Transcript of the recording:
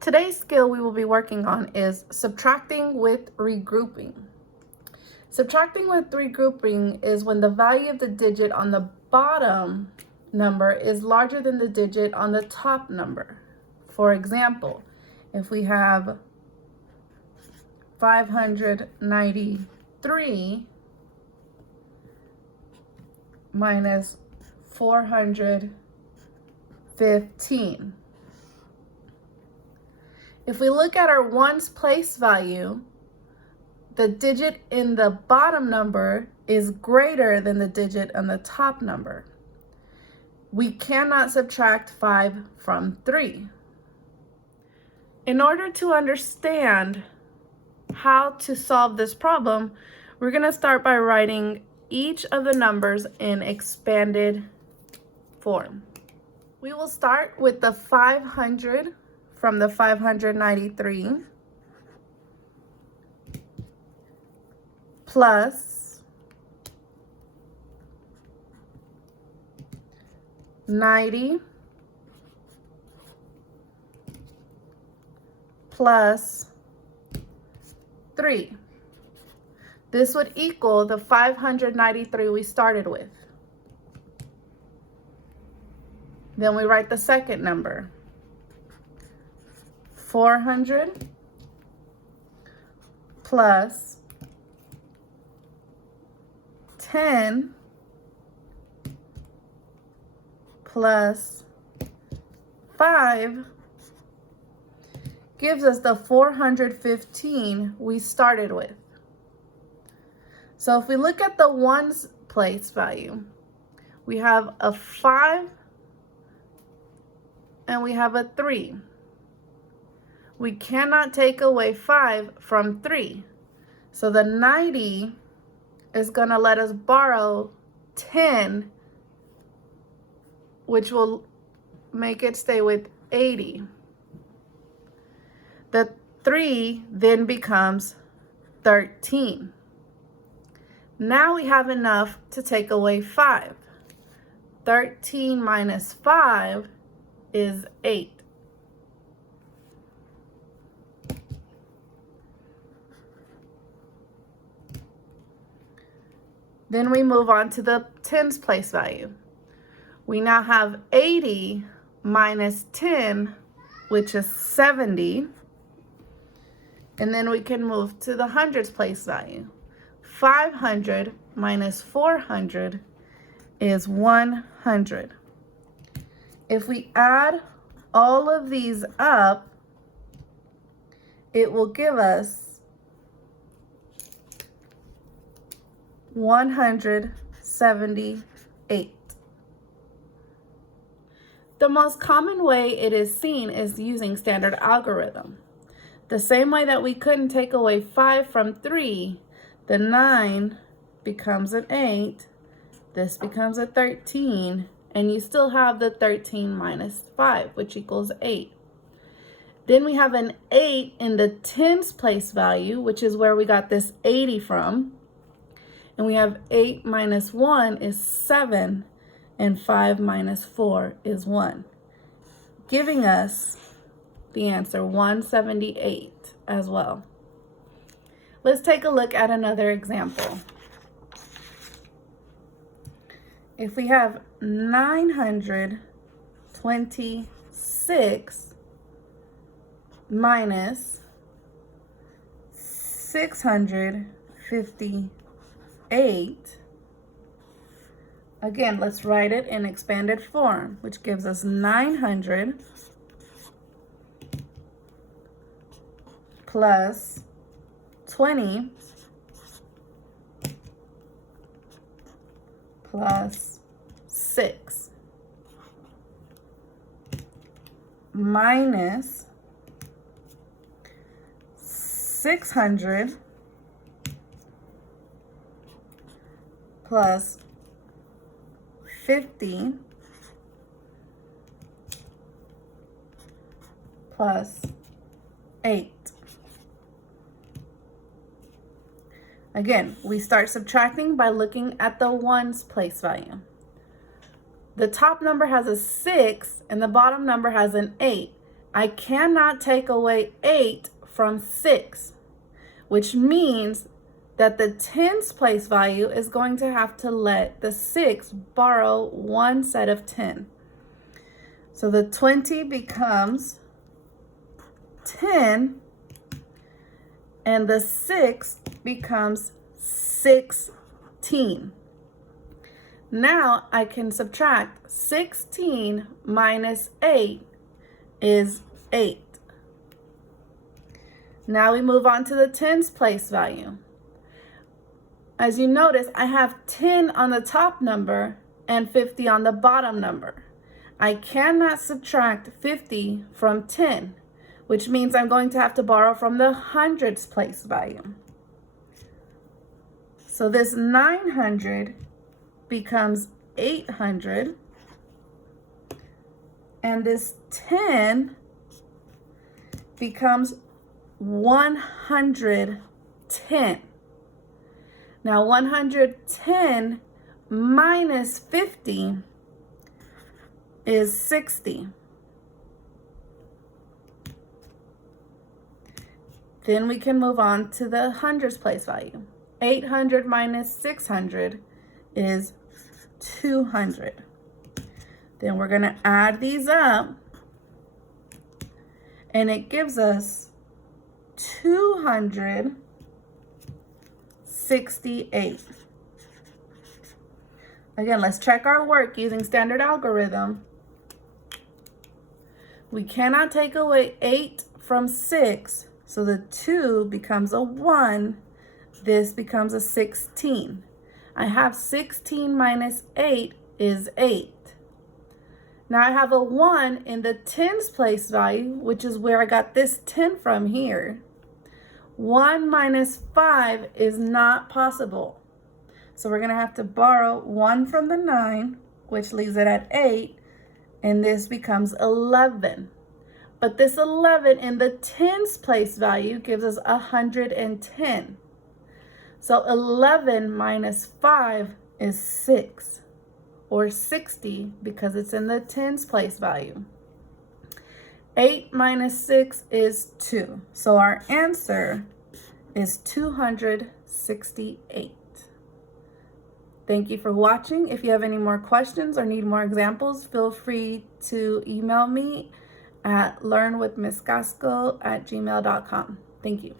Today's skill we will be working on is subtracting with regrouping. Subtracting with regrouping is when the value of the digit on the bottom number is larger than the digit on the top number. For example, if we have 593 minus 415. If we look at our ones place value, the digit in the bottom number is greater than the digit on the top number. We cannot subtract 5 from 3. In order to understand how to solve this problem, we're going to start by writing each of the numbers in expanded form. We will start with the 500 from the 593 plus 90 plus 3. This would equal the 593 we started with. Then we write the second number. 400 plus 10 plus 5 gives us the 415 we started with. So if we look at the ones place value, we have a 5 and we have a 3. We cannot take away 5 from 3. So the 90 is going to let us borrow 10, which will make it stay with 80. The 3 then becomes 13. Now we have enough to take away 5. 13 minus 5 is 8. Then we move on to the tens place value. We now have 80 minus 10, which is 70. And then we can move to the hundreds place value. 500 minus 400 is 100. If we add all of these up, it will give us 178. The most common way it is seen is using standard algorithm. The same way that we couldn't take away 5 from 3, the 9 becomes an 8, this becomes a 13, and you still have the 13 minus 5, which equals 8. Then we have an 8 in the tens place value, which is where we got this 80 from. And we have 8 minus 1 is 7, and 5 minus 4 is 1, giving us the answer 178 as well. Let's take a look at another example. If we have 926 minus 658, again, let's write it in expanded form, which gives us 900 plus 20 plus 6 minus 600 plus 50 plus 8. Again, we start subtracting by looking at the ones place value. The top number has a 6 and the bottom number has an 8. I cannot take away 8 from 6, which means that the tens place value is going to have to let the 6 borrow one set of 10. So the 20 becomes 10, and the 6 becomes 16. Now I can subtract 16 minus 8 is 8. Now we move on to the tens place value. As you notice, I have 10 on the top number and 50 on the bottom number. I cannot subtract 50 from 10, which means I'm going to have to borrow from the hundreds place value. So this 900 becomes 800, and this 10 becomes 110. Now 110 minus 50 is 60. Then we can move on to the hundreds place value. 800 minus 600 is 200. Then we're going to add these up, and it gives us 268. Again, let's check our work using standard algorithm. We cannot take away 8 from 6, so the 2 becomes a 1. This becomes a 16. I have 16 minus 8 is 8. Now I have a 1 in the tens place value, which is where I got this 10 from here. 1 minus 5 is not possible. So we're going to have to borrow 1 from the 9, which leaves it at 8, and this becomes 11. But this 11 in the tens place value gives us 110. So 11 minus 5 is 6, or 60, because it's in the tens place value. 8 minus 6 is 2. So our answer is 268. Thank you for watching. If you have any more questions or need more examples, feel free to email me at learnwithmisscasco@gmail.com. Thank you.